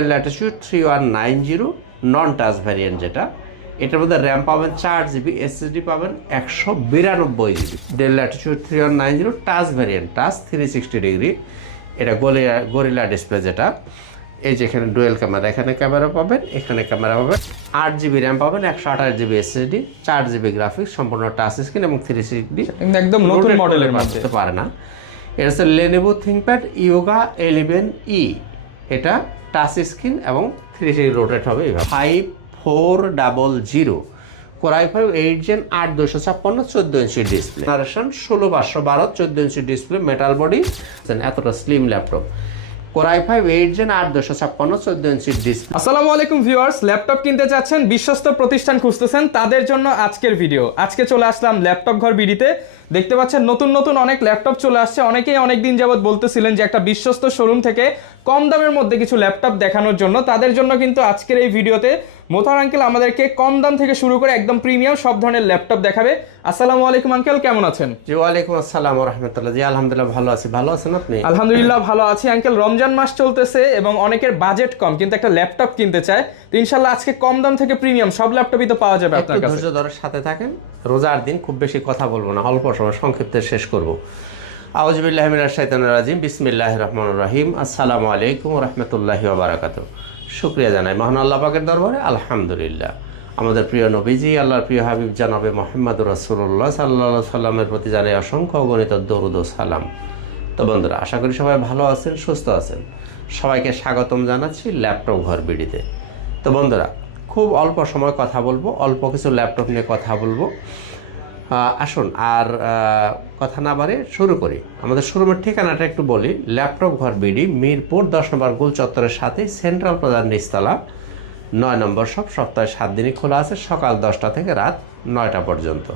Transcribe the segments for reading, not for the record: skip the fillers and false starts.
Latitude 3190 নন touch variant, যেটা এটার মধ্যে র্যাম পাবেন 4 GB, এসএসডি পাবেন 192 GB। Del Latitude 3190 touch variant, touch 360 degree, এটা গরিলা ডিসপ্লে, যেটা এই যে এখানে ডুয়েল ক্যামেরা, এখানে ক্যামেরা পাবেন, এখানে ক্যামেরা পাবেন। 8 GB র্যাম পাবেন, 128 GB এসএসডি, 4 GB গ্রাফিক্স, সম্পূর্ণ টাচ স্ক্রিন এবং 360 একদম নতুন মডেলের মধ্যে পারে না। এটা হচ্ছে লেনোভো থিংকপ্যাড ইয়োগা 11E, এটা টাচ স্ক্রিন এবং 360 রোটেট হবে। 5400 Core i5 8 Gen 8256 14 inch display, generation 16512 14 inch display, metal body, এতটা slim laptop. Core i5 8 Gen 8256 14 inch display. আসসালামু আলাইকুম ভিউয়ার্স, ল্যাপটপ কিনতে চাচ্ছেন, বিশ্বস্ত প্রতিষ্ঠান খুঁজতেছেন, তাদের জন্য আজকের ভিডিও। আজকে চলে আসলাম ল্যাপটপ ঘর বিডিতে। দেখতে পাচ্ছেন নতুন নতুন অনেক ল্যাপটপ চলে আসছে। অনেকেই অনেকদিন যাবত বলতেছিলেন যে একটা বিশ্বস্ত শোরুম থেকে কম দামের মধ্যে কিছু ল্যাপটপ দেখানোর জন্য। তাদের জন্য কিন্তু আজকের এই ভিডিওতে মোতার আঙ্কেল আমাদেরকে কম দাম থেকে শুরু করে একদম প্রিমিয়াম সব ধরনের ল্যাপটপ দেখাবে। আসসালামু আলাইকুম আঙ্কেল, কেমন আছেন? জি ওয়ালাইকুম আসসালাম ওয়া রাহমাতুল্লাহ। জি আলহামদুলিল্লাহ ভালো আছি, ভালো আছেন আপনি? আলহামদুলিল্লাহ ভালো আছি আঙ্কেল। রমজান মাস চলতেছে এবং অনেকের বাজেট কম কিন্তু একটা ল্যাপটপ কিনতে চায়, তো ইনশাআল্লাহ আজকে কম দাম থেকে প্রিমিয়াম সব ল্যাপটপই তো পাওয়া যাবে আপনার কাছে। ধৈর্য ধরে সাথে থাকেন, রোজার দিন খুব বেশি কথা বলবো না, অল্প সময় সংক্ষিপ্তে শেষ করব। আউযু বিল্লাহি মিনাশ শাইতানির রাজিম, বিসমিল্লাহির রহমানির রহিম। আসসালামু আলাইকুম ওয়া রাহমাতুল্লাহি ওয়া বারাকাতুহু। শুকরিয়া জানাই মহান আল্লাহ পাকের দরবারে, আলহামদুলিল্লাহ। আমাদের প্রিয় নবীজি, আল্লাহর প্রিয় হাবিব জনাবে মুহাম্মদুর রাসূলুল্লাহ সাল্লাল্লাহু আলাইহি সাল্লামের প্রতি জানাই অসংখ্য অগণিত দরুদ ও সালাম। তো বন্ধুরা, আশা করি সবাই ভালো আছেন, সুস্থ আছেন। সবাইকে স্বাগতম জানাচ্ছি ল্যাপটপ ঘর বিডিতে। তো বন্ধুরা, খুব অল্প সময় কথা বলবো, অল্প কিছু ল্যাপটপ নিয়ে কথা বলবো। আসুন আর কথা না বাড়িয়ে শুরু করি। আমাদের শোরুমের ঠিকানাটা একটু বলি। ল্যাপটপ ঘর বিডি, মিরপুর 10 নম্বর গোল চত্বরের সাথে সেন্ট্রাল প্লাজার নিচতলা, 9 নম্বর শপ। সপ্তাহে 7 দিনই খোলা আছে, সকাল 10টা থেকে রাত 9টা পর্যন্ত।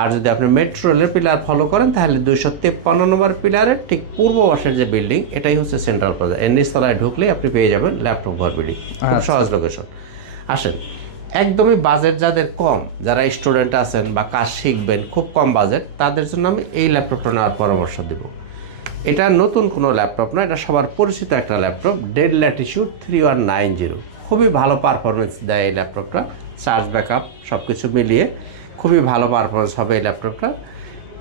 আর যদি আপনি মেট্রো রেলের পিলার ফলো করেন তাহলে 253 নম্বর পিলারের ঠিক পূর্ব পাশের যে বিল্ডিং, এটাই হচ্ছে সেন্ট্রাল প্লাজা। এর নিচতলায় ঢুকলেই আপনি পেয়ে যাবেন ল্যাপটপ ঘর বিডি। খুব সহজ লোকেশন। আসেন, একদমই বাজেট যাদের কম, যারা স্টুডেন্ট আছেন বা কাজ শিখবেন, খুব কম বাজেট, তাদের জন্য আমি এই ল্যাপটপটা নেওয়ার পরামর্শ দেব। এটা নতুন কোনো ল্যাপটপ না, এটা সবার পরিচিত একটা ল্যাপটপ, ডেল ল্যাটিটিউড 3190। খুবই ভালো পারফরমেন্স দেয় এই ল্যাপটপটা, চার্জ ব্যাকআপ সব কিছু মিলিয়ে খুবই ভালো পারফরমেন্স হবে এই ল্যাপটপটা।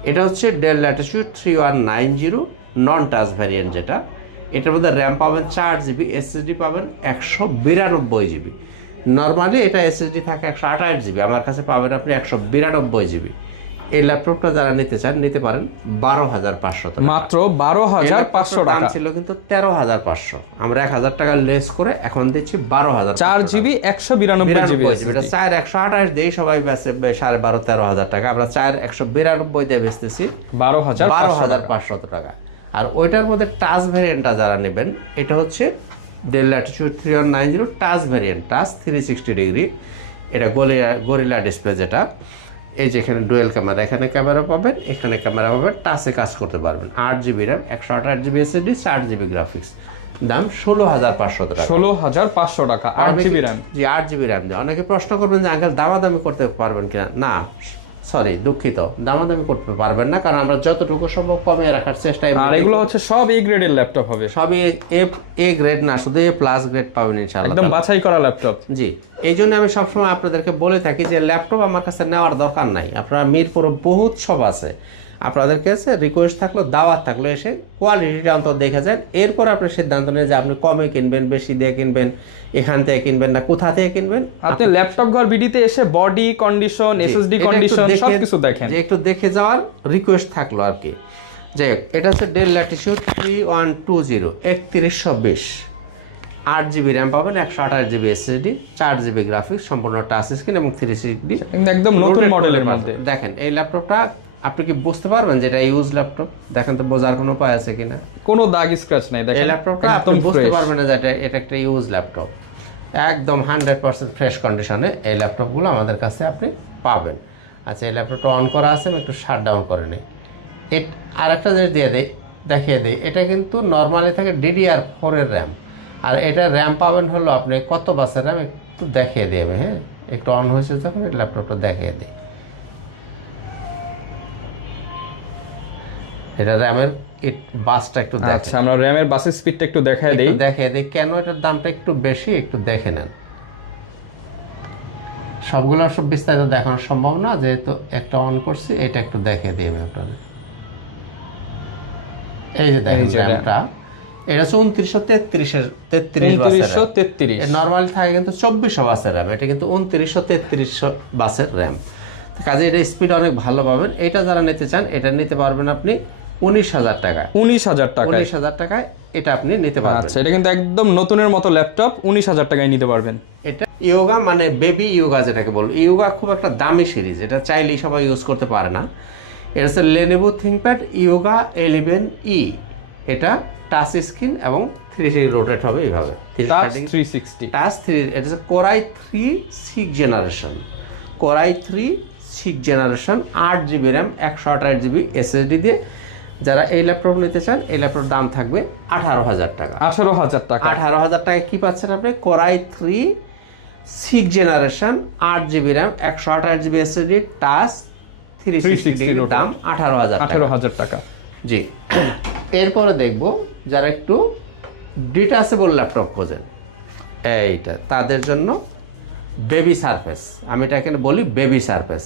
এটা হচ্ছে ডেল ল্যাটিটিউড 3190 নন টাচ ভ্যারিয়েন্ট, যেটা এটার মধ্যে র্যাম পাবেন 4 GB, এসএসডি পাবেন 192 GB। নর্মালি এটা এসএসডি থাকে 128 GB, আমার কাছে পাবেন আপনি 192 GB। এই ল্যাপটপটা যারা নিতে চান নিতে পারেন 12,500 টাকা, মাত্র 12,500 দাম টাকা। ছিল কিন্তু 13,500, আমরা 1,000 টাকা লেস করে এখন দিচ্ছি 12,000। 4 GB 192 GB, এটা 128 দিয়ে সবাই বেচে 12,500-13,000 টাকা, আমরা 192 দিয়ে বেচতেছি 12,500 টাকা। আর ওইটার মধ্যে টাচ ভ্যারিয়েন্টটা যারা নেবেন, এটা হচ্ছে del Latitude 3190 touch variant, touch 360 degree, এটা গরিলা ডিসপ্লে, যেটা এই যে এখানে ডুয়েল ক্যামেরা, এখানে ক্যামেরা পাবেন, এখানে ক্যামেরা পাবেন, টাচে কাজ করতে পারবেন। 8 GB RAM, 128 GB SSD, 4 GB graphics, দাম 16,500 টাকা। 16,500 টাকা, 8 GB র্যাম। জি 8 GB র্যাম দিয়ে। অনেকে প্রশ্ন করবেন যে আঙ্কেল দামাদামি করতে পারবেন কিনা? না, সরি দুঃখিত, দামাদামি করতে পারবেন না, কারণ আমরা যতটুকু সম্ভব কমিয়ে রাখার চেষ্টা। আর এগুলো হচ্ছে সব এ গ্রেডের ল্যাপটপ হবে, সবই এ গ্রেড না, শুধু এ প্লাস গ্রেড পাবেন ইনশাআল্লাহ, একদম বাছাই করা ল্যাপটপ। জি, এই জন্য আমি সবসময় আপনাদেরকে বলে থাকি যে ল্যাপটপ আমার কাছে নেওয়ার দরকার নাই। আপনারা মিরপুরে বহুত সব আছে, আপনাদের কাছে রিকোয়েস্ট থাকলো, দাওয়াত থাকলো, এসে কোয়ালিটিটা অন্তত দেখে যান, এরপর আপনি সিদ্ধান্ত নেন যে আপনি কমে কিনবেন, বেশি দিয়ে কিনবেন, এখান থেকে কিনবেন না কোথা থেকে কিনবেন। আপনি ল্যাপটপ ঘর বিডিতে এসে বডি কন্ডিশন, এসএসডি কন্ডিশন সবকিছু দেখেন, যে একটু দেখে যাওয়ার রিকোয়েস্ট থাকলো আর কি। যাই হোক, এটা হচ্ছে ডেল ল্যাটিটিউড 3120 3120, 8 GB র্যাম পাবেন, 128 GB এসএসডি, 4 GB গ্রাফিক্স, সম্পূর্ণ টাচ স্ক্রিন এবং 360 একদম নতুন মডেলের মধ্যে। দেখেন এই ল্যাপটপটা আপনি কি বুঝতে পারবেন যে এটা ইউজ ল্যাপটপ? দেখেন তো বোঝার কোনো উপায় আছে কিনা? কোনো দাগ স্ক্র্যাচ নাই, দেখেন এই ল্যাপটপটা আপনি বুঝতে পারবেন না যে এটা একটা ইউজ ল্যাপটপ। একদম 100% ফ্রেশ কন্ডিশনে এই ল্যাপটপগুলো আমাদের কাছে আপনি পাবেন। আচ্ছা, এই ল্যাপটপটা অন করা আছে, আমি একটু শাট ডাউন করে নিই। আর একটা জিনিস দেখিয়ে দিই, এটা কিন্তু নর্মালি থাকে DDR4 এর র্যাম, আর এটা র্যাম পাবেন হলো আপনি কত বাসের র্যাম একটু দেখিয়ে দিই আমি। হ্যাঁ, একটু অন হয়েছে যখন এই ল্যাপটপটা দেখিয়ে দিই। এটা র্যামের বাসটা একটু আচ্ছা, আমরা র্যামের বাসের স্পিডটা একটু দেখায় দেই। কেন এটার দামটা একটু বেশি একটু দেখে নেন। সবগুলো সব বিস্তারিত দেখানো সম্ভব না, যেহেতু একটা অন করছি, এটা একটু দেখে দিই আমি আপনাদের। এই যে দেখেন র্যামটা, এটা হচ্ছে 2933 নর্মালি থাকে কিন্তু 2400 বাসের র্যাম, এটা কিন্তু 2933 বাসের র্যাম। কাজে এটা স্পিড অনেক ভালো পাবেন। এটা যারা নিতে চান এটা নিতে পারবেন আপনি 19,000 টাকায়। 19,000 টাকায় এটা আপনি নিতে পারবেন। আচ্ছা, এটা কিন্তু একদম নতুনের মতো ল্যাপটপ, 19,000 টাকায় নিতে পারবেন। এটা ইয়োগা মানে বেবি ইয়োগা যেটাকে বল, ইয়োগা খুব একটা দামি সিরিজ, এটা চাইলেই সবাই ইউজ করতে পারে না। এটা হচ্ছে লেনোভো থিংকপ্যাড ইয়োগা 11E। এটা টাচ স্ক্রিন এবং 360 রোটেট হবে এইভাবে, টাচ 360 টাচ 3। এটা হচ্ছে core i 3 6th generation, core i 3 6th generation, 8GB RAM, 128GB SSD দিয়ে যারা এই ল্যাপটপ নিতে চান, এই ল্যাপটপের দাম থাকবে 18,000 টাকা। 18,000 টাকা। 18,000 টাকায় কি পাচ্ছেন আপনি? Core i 3 6th generation, 8GB RAM, 128GB SSD, touch 360 দাম 18,000 টাকা। জি। এরপরে দেখব যারা একটু ডিটাচেবল ল্যাপটপ খোঁজেন, এইটা তাদের জন্য বেবি সারফেস, আমি এটা এখানে বলি বেবি সারফেস।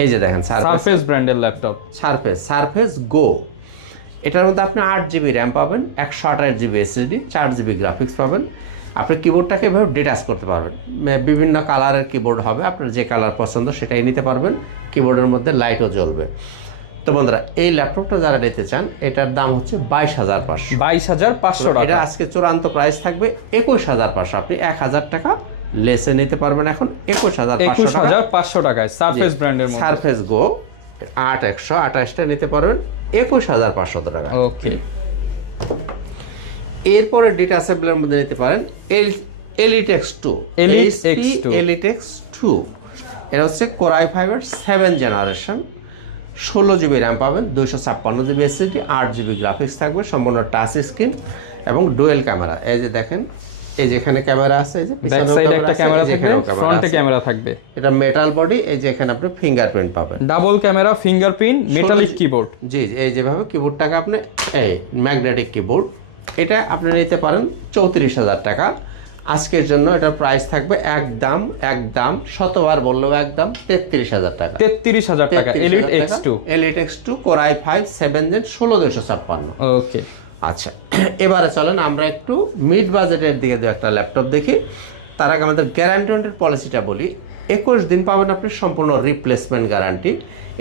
এই যে দেখেন সারফেস ব্র্যান্ডের ল্যাপটপ, সারফেস গো। এটার মধ্যে আপনি 8GB র্যাম পাবেন, 128GB SSD, 4GB গ্রাফিক্স পাবেন। আপনি কিবোর্ডটাকে এভাবে ডিটাচ করতে পারবেন, বিভিন্ন কালারের কিবোর্ড হবে, আপনার যে কালার পছন্দ সেটাই নিতে পারবেন। কিবোর্ডের মধ্যে লাইটও জ্বলবে। তো বন্ধুরা, এই ল্যাপটপটা যারা নিতে চান এটার দাম হচ্ছে 22,500। 22,500 টাকা। এটা আজকে চূড়ান্ত প্রাইস থাকবে 21,500। আপনি 1,000 টাকা লেসে নিতে পারবেন এখন 21,500 টাকায় সারফেস ব্র্যান্ডের মধ্যে। সারফেস গো 8128টা নিতে পারবেন 21,500 টাকা। ওকে। এরপরে ডিটাচেবলের মধ্যে নিতে পারেন এলিটেক্স 2। এলিটেক্স 2 এটা হচ্ছে core i 5 7th generation, 16GB RAM পাবেন, 256GB SSD, 8GB গ্রাফিক্স থাকবে, সম্পূর্ণ টাচ স্ক্রিন এবং ডুয়েল ক্যামেরা। এই যে দেখেন, এই যে এখানে ক্যামেরা আছে, এই যে ব্যাক সাইডে একটা ক্যামেরা থাকবে, ফ্রন্টে ক্যামেরা থাকবে। এটা মেটাল বডি, এই যে এখানে আপনি ফিঙ্গারপ্রিন্ট পাবেন, double camera, fingerprint, metallic keyboard. জি, এই যেভাবে কিবোর্ডটাকে আপনি এই ম্যাগনেটিক কিবোর্ড, এটা আপনি নিতে পারেন 34,000 টাকা। আজকের জন্য এটার প্রাইস থাকবে একদম শতবার বললেও একদম 33,000 টাকা। 33,000 টাকা। এলিটেক্স 2 কোরাই 5 7th জেন, 16256। ওকে। আচ্ছা, এবারে চলেন আমরা একটু মিড বাজেটের দিকে দু একটা ল্যাপটপ দেখি। তার আগে আমাদের গ্যারান্টি পলিসিটা বলি। 21 দিন পাবেন আপনি সম্পূর্ণ রিপ্লেসমেন্ট গ্যারান্টি,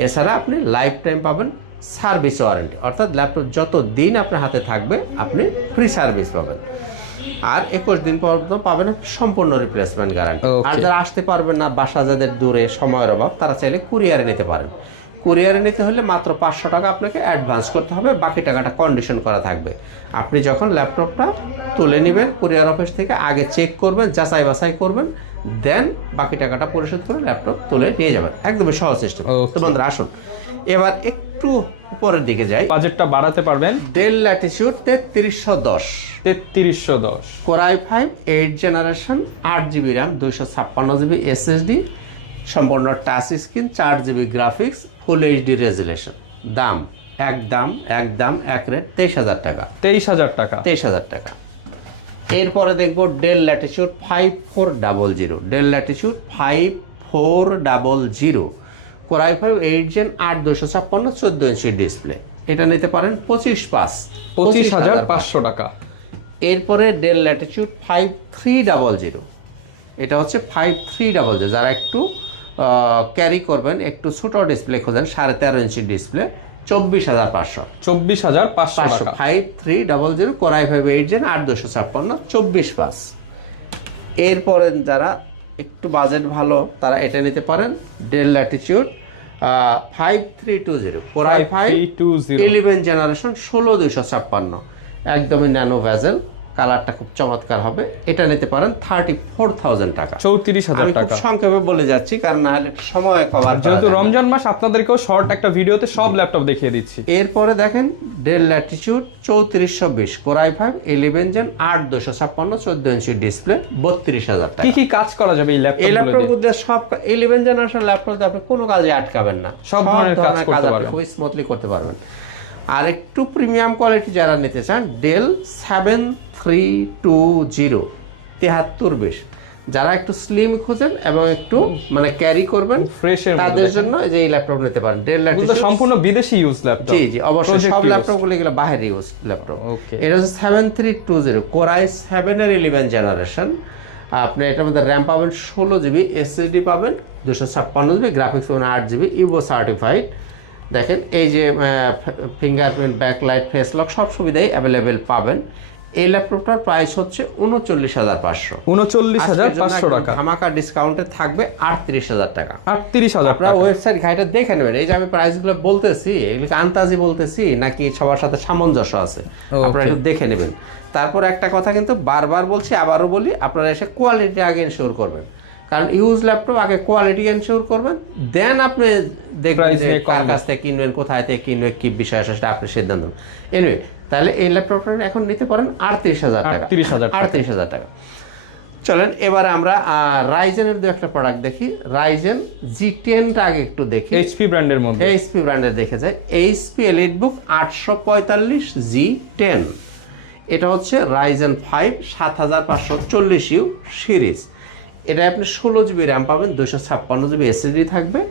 এছাড়া আপনি লাইফ টাইম পাবেন সার্ভিস ওয়ারেন্টি, অর্থাৎ ল্যাপটপ যত দিন আপনার হাতে থাকবে আপনি ফ্রি সার্ভিস পাবেন। আর 21 দিন পর্যন্ত পাবেন সম্পূর্ণ রিপ্লেসমেন্ট গ্যারান্টি। আর যারা আসতে পারবেন না, বাসা যাদের দূরে, সময়ের অভাব, তারা চাইলে কুরিয়ারে নিতে পারেন। কুরিয়ারে নিতে হলে মাত্র 500 টাকা আপনাকে অ্যাডভান্স করতে হবে, বাকি টাকাটা কন্ডিশন করা থাকবে। আপনি যখন ল্যাপটপটা তুলে নেবেন কুরিয়ার অফিস থেকে, আগে চেক করবেন, যাচাই বাছাই করবেন, দেন বাকি টাকাটা পরিশোধ করে ল্যাপটপ তুলে নিয়ে যাবেন। একদমই সহজ সিস্টেম। তো বন্ধুরা আসুন এবার একটু উপরের দিকে যাই, বাজেটটা বাড়াতে পারবেন। Del Latitude 3310, core i 5 8th generation, 8GB RAM, 256GB SSD, সম্পূর্ণ টাচ স্ক্রিন, 4GB গ্রাফিক্স, ফুল HD রেজুলেশন। দাম একদম এক রেট 23,000 টাকা। 23,000 টাকা। এরপরে দেখবো Dell Latitude 5400, 5400, core i 5 8th gen, 8256, 14 inch display. এটা নিতে পারেন 25,500 টাকা। এরপরে ডেল ল্যাটিটিউড 5300, এটা হচ্ছে 5300 যারা একটু ক্যারি করবেন, একটু ছোট ডিসপ্লে খোঁজেন, 13.5 ইঞ্চি ডিসপ্লে, 24,500। 24,500 টাকা। 5300 কোরাই 5 8th জেন, 8256, 24,500। এরপরে যারা একটু বাজেট ভালো তারা এটা নিতে পারেন, del Latitude 5320, core i 5 11th generation, 16256, একদমই ন্যানো ভেজেল, কালারটা খুব চমৎকার হবে। এটা নিতে পারেন 34,000 টাকা। 34,000 টাকা। সংক্ষেপে বলে যাচ্ছি কারণ না হলে সময় কভার, যেহেতু রমজান মাস আপনাদেরকেও শর্ট একটা ভিডিওতে সব ল্যাপটপ দেখিয়ে দিচ্ছি। এরপরে দেখেন Dell Latitude 3420, core i 5 11th gen, 8256, 14 inch display, 32,000 টাকা। কি কাজ করা যাবে এই ল্যাপটপগুলোতে? মধ্যে সব 11th জেনারেশন ল্যাপটপে আপনি কোনো কাজে আটকাবেন না, সব ধরনের কাজ করতে পারবেন, খুব স্মুথলি করতে পারবেন। আর একটু প্রিমিয়াম কোয়ালিটি যারা নিতে চান ডেল 7320 7320, যারা একটু স্লিম খুঁজেন এবং একটু মানে ক্যারি করবেন ফ্রেশের তাদের জন্য এই যে এই ল্যাপটপ নিতে পারেন। ডেল কিন্তু সম্পূর্ণ বিদেশি ইউজ ল্যাপটপ। জি জি অবশ্যই, সব ল্যাপটপগুলো এগুলো বাইরের ইউজ ল্যাপটপ। এটা হচ্ছে 7320 Core i7 এর 11 জেনারেশন। আপনি এটার মধ্যে র্যাম পাবেন 16GB, এসএসডি পাবেন 256GB, গ্রাফিক্স পাবেন 8GB, ইভো সার্টিফাইড। দেখেন এই যে ফিঙ্গারপ্রিন্ট, ব্যাকলাইট, ফেস লক সব সুবিধাই অ্যাভেলেবেল পাবেন। এই ল্যাপটপটার প্রাইস হচ্ছে 39,500। 39,500 টাকা। ধামাকা ডিসকাউন্টে থাকবে 38,000 টাকা। 38,000 আপনারা ওয়েবসাইট ঘাইটা দেখে নেবেন। এই যে আমি প্রাইসগুলো বলতেছি এগুলোকে আন্তাজি বলতেছি নাকি সবার সাথে সামঞ্জস্য আছে, আপনারা একটু দেখে নেবেন। তারপর একটা কথা কিন্তু বারবার বলছি, আবারও বলি, আপনারা এসে কোয়ালিটি আগে ইনশিওর করবেন, কারণ ইউজ ল্যাপটপ আগে কোয়ালিটি ইনশিওর করবেন, দেন আপনি দেখবেন যে কার কাছ থেকে কিনবেন, কোথায় থেকে কিনবেন, কি বিষয় আছে সেটা আপনি সিদ্ধান্ত নেবেন। এনিওয়ে, তাহলে এই ল্যাপটপটা এখন নিতে পারেন 38,000 টাকা। 38,000 টাকা। চলেন এবারে আমরা রাইজেনের দু একটা প্রোডাক্ট দেখি। রাইজেন G10টা আগে একটু দেখি। এইচপি ব্র্যান্ডের মধ্যে, এইচপি ব্র্যান্ডের দেখে যায়। এইচপি এলিটবুক 845 G10, এটা হচ্ছে রাইজেন 5 7540U সিরিজ। এটা আপনি 16GB র্যাম পাবেন, 256GB এসএসডি থাকবে,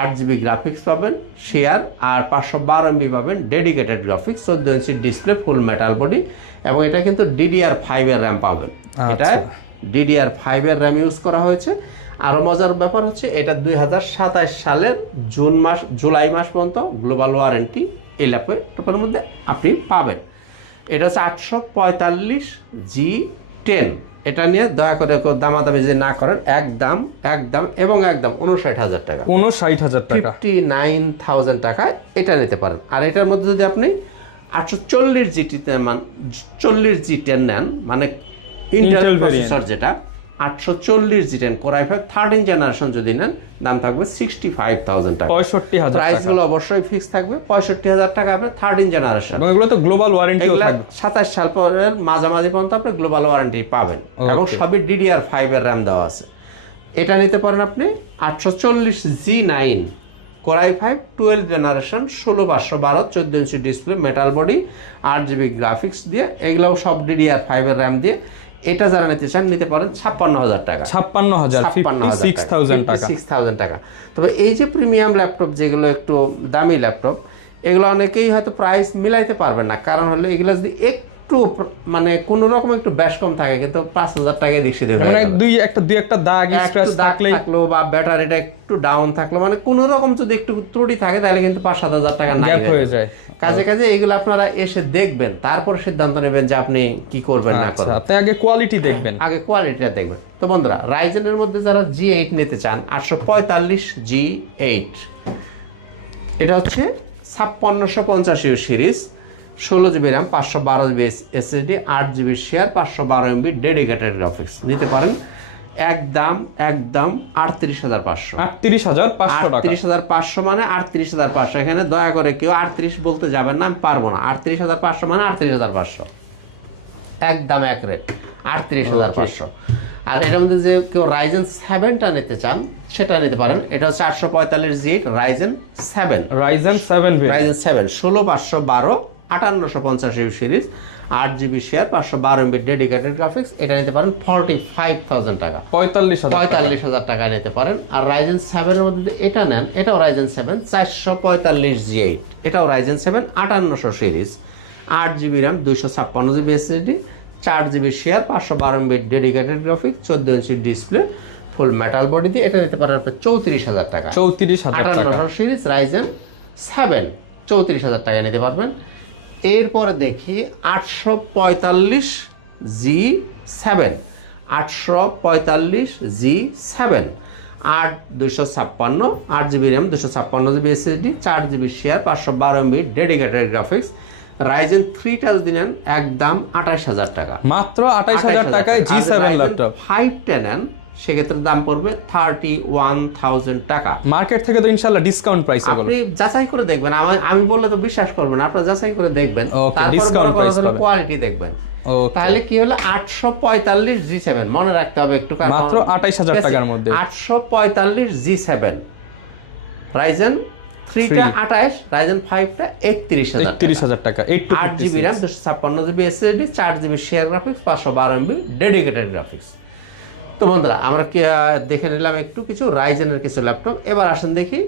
8GB গ্রাফিক্স পাবেন শেয়ার, আর 512MB পাবেন dedicated graphics, 14 inch display, full metal body, এবং এটা কিন্তু DDR5 এর র্যাম পাবেন। এটা DDR5 এর র্যাম ইউজ করা হয়েছে। আরও মজার ব্যাপার হচ্ছে এটা 2027 সালের জুলাই মাস পর্যন্ত গ্লোবাল ওয়ারেন্টি এই ল্যাপটপের মধ্যে আপনি পাবেন। এটা হচ্ছে 845 G10। এটা নিয়ে দয়া করে দামাদামি যে না করেন, একদম 59,000 টাকা, 59,000 টাকা, 59,000 টাকায় এটা নিতে পারেন। আর এটার মধ্যে যদি আপনি 840 40 G10 নেন, মানে ইন্টেল প্রসেসর যেটা 840 G10 Core i5 13 জেনারেশন যদি নেন, দাম থাকবে 65,000 টাকা। 65,000 টাকা। প্রাইসগুলো অবশ্যই ফিক্স থাকবে 65,000 টাকা। আপনি 13 জেনারেশন, এগুলো তো গ্লোবাল ওয়ারেন্টিও থাকবে। 27 সাল পরের মাঝামাঝি পর্যন্ত আপনি গ্লোবাল ওয়ারেন্টি পাবেন, এবং সবই DDR5 এর র্যাম দেওয়া আছে। এটা নিতে পারেন আপনি 840 G9 Core i5 12 generation, 16512, 14 inch display, metal body, 8GB graphics দিয়ে, এগুলোও সব DDR5 এর র্যাম দিয়ে। এটা যারা নিতে চান নিতে পারেন 56,000 টাকা। 56,000 টাকা। তবে এই যে প্রিমিয়াম ল্যাপটপ যেগুলো একটু দামি ল্যাপটপ, এগুলো অনেকেই হয়তো প্রাইস মিলাইতে পারবেন না, কারণ হলো এগুলো যদি একটু মানে কোনো রকম একটু বেশ কম থাকে, কিন্তু 5,000 টাকায় দেখছি দেবে, মানে দুই একটা দাগ স্ক্র্যাচ থাকলো বা ব্যাটারিটা একটু ডাউন থাকলো, মানে কোনো রকম যদি একটু ত্রুটি থাকে তাহলে কিন্তু 5-7,000 টাকা গ্যাপ হয়ে যায়। কাজে এগুলো আপনারা এসে দেখবেন, তারপর সিদ্ধান্ত নেবেন যে আপনি কি করবেন না করবেন। আপনি আগে কোয়ালিটি দেখবেন, আগে কোয়ালিটিটা দেখবেন। তো বন্ধুরা, রাইজেনের মধ্যে যারা G8 নিতে চান, 845 G8, এটা হচ্ছে 5650U series, 16GB RAM, 512GB SSD, 8GB share, 512MB dedicated graphics নিতে পারেন। একদম 38,500। 38,500 টাকা। 38,500 মানে 38,500। এখানে দয়া করে কেউ 38 বলতে যাবেন না, আমি পারবো না। 38,500 মানে 38,500, একদম এক রেট 38,500। আর এটার মধ্যে যে কেউ রাইজেন 7টা নিতে চান সেটা নিতে পারেন। এটা হচ্ছে 845 G8 Ryzen 7, Ryzen 7 16512 5850 series, 8GB share, 512MB dedicated graphics. এটা নিতে পারেন 45,000 টাকা, 45,000 টাকা নিতে পারেন। আর রাইজেন 7 এর মধ্যে এটা নেন, এটাও রাইজেন 7 445 G8, এটাও Ryzen 7 5800 series, 8GB RAM, 256GB SSD, 4GB share, 512MB dedicated graphics, 14 inch display, full metal body দিয়ে। এটা নিতে পারেন আপনি 34,000 টাকা, 5800 সিরিজ রাইজেন 7 34,000 টাকা নিতে পারবেন। এরপরে দেখি 845 G7, 845 G7, 256, 8GB RAM, 256GB SSD, 4GB share, 512MB dedicated graphics. Ryzen 3টা যদি নেন একদম 28,000 টাকা, মাত্র 28,000 টাকায় G7 ল্যাপটপ। 5টা নেন সেক্ষেত্রে দাম পড়বে 31,000 টাকা। মার্কেট থেকে তো ইনশাআল্লাহ ডিসকাউন্ট প্রাইস এগুলো। আপনি যাচাই করে দেখবেন, আমি বললে তো বিশ্বাস করবেন না, আপনারা যাচাই করে দেখবেন, তারপর ডিসকাউন্ট প্রাইস পাবেন, কোয়ালিটি দেখবেন। তাহলে কি হলো 845 G7 মনে রাখতে হবে একটু, মাত্র 28,000 টাকার মধ্যে 845 G7 রাইজেন 3টা 28, Ryzen 5টা 31,000 টাকা 8GB RAM 256GB SSD 4GB share graphics 512 MB dedicated graphics. তো বন্ধুরা আমরা কি দেখে নিলাম একটু কিছু রাইজেনের কিছু ল্যাপটপ। এবার আসেন দেখি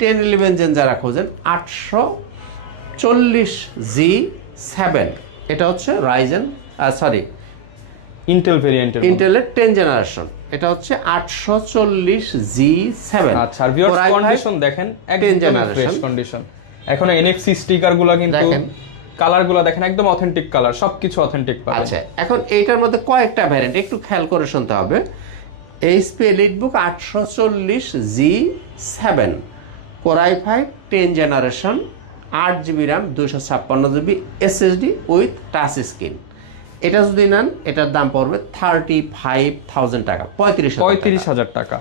1011 জেন যারা খোঁজেন 840G7, এটা হচ্ছে রাইজেন ইন্টেল ভেরিয়েন্টের ইন্টেলের 10 জেনারেশন, এটা হচ্ছে 840G7। আচ্ছা, আর ভিউয়ার্স কন্ডিশন দেখেন একদম ফ্রেশ কন্ডিশন। এখন এনএফসি স্টিকারগুলো কিন্তু দেখেন, কালারগুলো দেখেন একদম অথেন্টিক কালার, সবকিছু অথেন্টিক পাবেন। আচ্ছা, এখন এইটার মধ্যে কয়েকটা ভ্যারিয়েন্ট একটু খেয়াল করে শুনতে হবে। HP EliteBook 840G7 Core i5 10 generation 8GB RAM 256GB SSD with touch screen. এটা যদি নেন এটার দাম পড়বে 35,000 টাকা, 35,000 টাকা।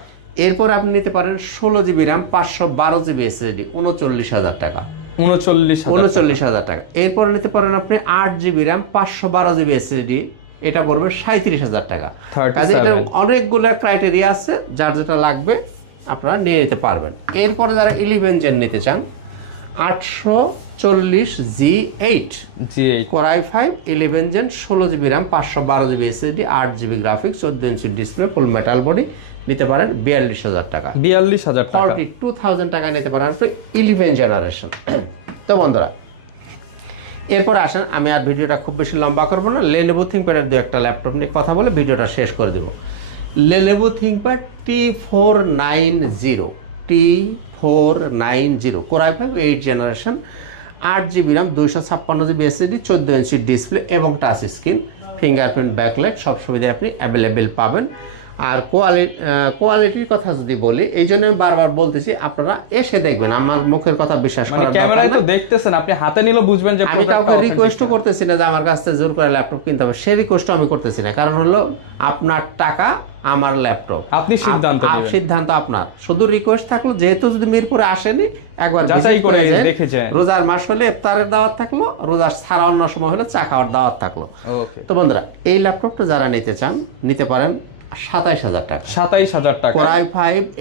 এরপর আপনি নিতে পারেন 16GB RAM 512GB SSD 39,000 টাকা, 39,000 টাকা। এরপর নিতে পারেন আপনি 8GB RAM 512GB SSD, এটা পড়বে 37,000 টাকা। কাজে এটা অনেকগুলো ক্রাইটেরিয়া আছে, যার যেটা লাগবে আপনারা নিয়ে নিতে পারবেন। এরপরে যারা 11 জেন নিতে চান 840G8 Core i5 11 gen 16GB RAM 512GB SSD 8GB graphics 14 inch display full metal body, নিতে পারেন 42,000 টাকা, 42,000 টাকা নিতে পারেন আপনি 11 জেনারেশন। তো বন্ধুরা এরপর আসেন, আমি আর ভিডিওটা খুব বেশি লম্বা করবো না, Lenovo ThinkPad-এর দু একটা ল্যাপটপ নিয়ে কথা বলে ভিডিওটা শেষ করে দেব। Lenovo ThinkPad T490 Core i5 8 generation 8GB RAM 256GB SSD 14 inch display এবং টাচ স্ক্রিন, ফিঙ্গারপ্রিন্ট ব্যাকলাইট সব সুবিধা আপনি অ্যাভেলেবেল পাবেন। আর কোয়ালিটির কথা যদি বলি, এই জন্য আমি বারবার বলতেছি আপনারা এসে দেখবেন, আমার মুখের কথা বিশ্বাস করার দরকার ক্যামেরায় তো না। দেখতেছেন, আপনি হাতে নিলে বুঝবেন যে আমি কাউকে রিকোয়েস্টও করতেছি না যে আমার কাছ থেকে জোর করে ল্যাপটপ কিনতে হবে, সেই রিকোয়েস্টও আমি করতেছি না। কারণ হলো আপনার টাকা আমার ল্যাপটপ, আপনি সিদ্ধান্ত আপনার। শুধু রিকোয়েস্ট থাকলো, যেহেতু যদি মিরপুরে আসেনি একবার যাচাই করে দেখে যায়। রোজার মাস হলে ইফতারের দাওয়াত থাকলো, রোজার ছাড়া অন্য সময় হলে চা খাওয়ার দাওয়াত থাকলো। তো বন্ধুরা এই ল্যাপটপটা যারা নিতে চান নিতে পারেন 27,000 টাকা, 27,000 টাকা। Core i5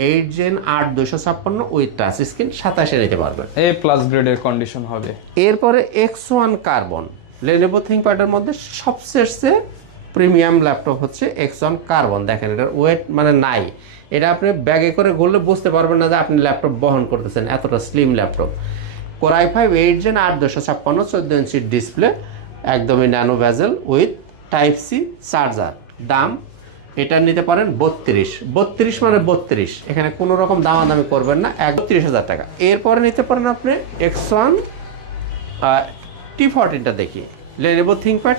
8 Gen 8 256 with touch screen 27 নিতে পারবেন, A+ গ্রেডের কন্ডিশন হবে। এরপরে X1 কার্বন, Lenovo ThinkPad-এর মধ্যে সবচেয়ে প্রিমিয়াম ল্যাপটপ হচ্ছে X1 কার্বন। দেখেন এটার ওয়েট মানে নাই, এটা আপনি ব্যাগে করে ঘুরলে বুঝতে পারবেন না যে আপনি ল্যাপটপ বহন করতেছেন, এতটা slim laptop. Core i5 8 Gen 8 256 14 inch display, একদমই nano bezel with type C charger. দাম এটা নিতে পারেন 32 মানে 32, এখানে কোনো রকম দামাদামি করবেন না, 31,000 টাকা। এরপরে নিতে পারেন আপনি X1 T14টা দেখি, Lenovo ThinkPad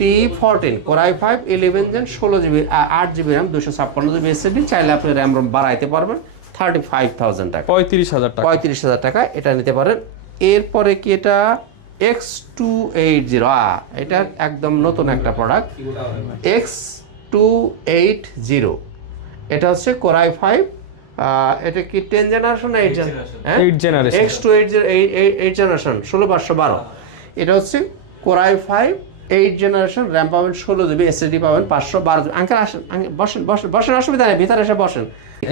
T14 Core i5 11 Gen 16GB 8GB RAM 256GB SSD, চাইলে আপনি র্যাম রোম বাড়াইতে পারবেন, 35,000 টাকা, 35,000 টাকা এটা নিতে পারেন। এরপরে কি এটা X280, এটা একদম নতুন একটা প্রোডাক্ট, X280 এটা হচ্ছে Core i5, এটা কি 10 জেনারেশন না 8 জেনারেশন? X280 8 জেনারেশন 16512, এটা হচ্ছে Core i5 8 জেনারেশন, র্যাম পাবেন 16GB SSD পাবেন 512। আঙ্কেল আসেন, বসেন, অসুবিধা নেই, ভিতরে এসে বসেন।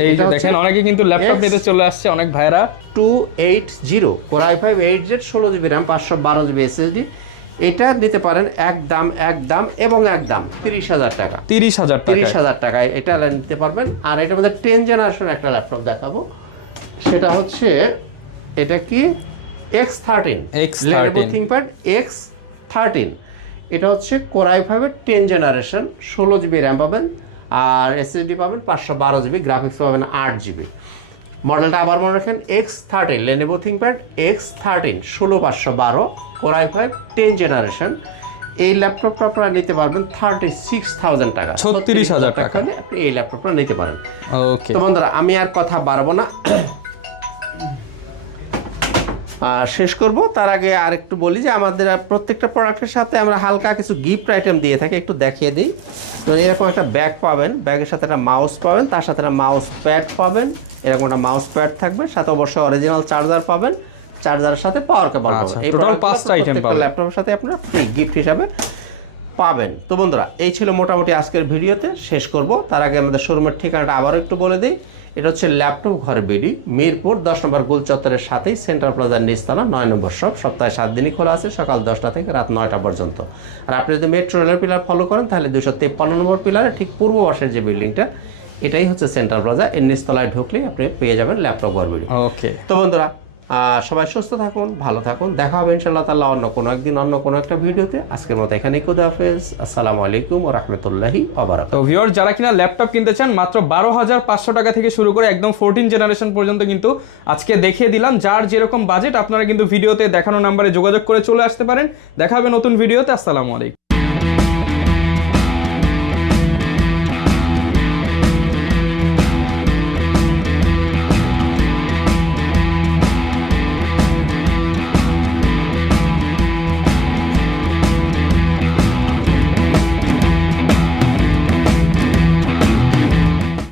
এই যে দেখেন অনেকে কিন্তু ল্যাপটপ নিতে চলে আসছে, অনেক ভাইরা। 280 Core i5 8 Gen 16GB RAM 512GB SSD, এটা নিতে পারেন একদম 30,000 টাকা, 30,000 টাকায় এটা নিতে পারবেন। আর এটার মধ্যে 10 জেনারেশন একটা ল্যাপটপ দেখাবো, সেটা হচ্ছে এটা কি X13 Lenovo ThinkPad X13, এটা হচ্ছে Core i5 এর 10 জেনারেশন 16GB RAM পাবেন আর SSD পাবেন 512GB, গ্রাফিক্স পাবেন 8GB। মডেলটা আবার মনে রাখেন X13 Lenovo ThinkPad X13 16512 Core i5 10 generation. এই ল্যাপটপটা আপনারা নিতে পারবেন 36,000 টাকা, 36,000 টাকা আপনি এই ল্যাপটপটা নিতে পারেন। ওকে তো বন্ধুরা আমি আর কথা বাড়াবো না, শেষ করব। তার আগে আর একটু বলি যে আমাদের প্রত্যেকটা প্রোডাক্টের সাথে আমরা হালকা কিছু গিফট আইটেম দিয়ে থাকি, একটু দেখিয়ে দিই। তো এরকম একটা ব্যাগ পাবেন, ব্যাগের সাথে একটা মাউস পাবেন, তার সাথে একটা মাউস প্যাড পাবেন, এরকম একটা মাউস প্যাড থাকবে, সাথে অবশ্যই অরিজিনাল চার্জার পাবেন, চার্জারের সাথে পাওয়ার কেবল পাবেন। এই টোটাল 5টা আইটেম পাবেন, ল্যাপটপের সাথে আপনারা ফ্রি গিফট হিসাবে পাবেন। তো বন্ধুরা এই ছিল মোটামুটি আজকের ভিডিওতে, শেষ করব। তার আগে আমাদের শোরুমের ঠিকানাটা আবারও একটু বলে দিই, এটা হচ্ছে ল্যাপটপ ঘর বিডি, মিরপুর 10 নম্বর গোল চত্বরের সাথেই সেন্ট্রাল প্লাজার নিচতলা 9 নম্বর শপ। সপ্তাহে 7 দিনই খোলা আছে, সকাল 10টা থেকে রাত 9টা পর্যন্ত। আর আপনি যদি মেট্রো রেলের পিলার ফলো করেন তাহলে 253 নম্বর পিলারে ঠিক পূর্ব পাশের যে বিল্ডিংটা, এটাই হচ্ছে সেন্ট্রাল প্লাজা। এর নিচতলায় ঢুকলেই আপনি পেয়ে যাবেন ল্যাপটপ ঘর বিডি। ওকে, তো বন্ধুরা, সবাই সুস্থ থাকুন, ভালো থাকুন, দেখা হবে ইনশাআল্লাহ তাআলা অন্য কোনো একদিন অন্য কোনো একটা ভিডিওতে। আজকের মতো এখানেই, খুদা হাফেজ, আসসালামু আলাইকুম ওয়া রাহমাতুল্লাহি ওয়া বারাকাতুহু। তো ভিউয়ার, যারা কিনা ল্যাপটপ কিনতে চান মাত্র 12,500 টাকা থেকে শুরু করে একদম 14 জেনারেশন পর্যন্ত কিন্তু আজকে দেখিয়ে দিলাম। যার যেরকম বাজেট আপনারা কিন্তু ভিডিওতে দেখানো নাম্বারে যোগাযোগ করে চলে আসতে পারেন। দেখা হবে নতুন ভিডিওতে। আসসালামু আলাইকুম।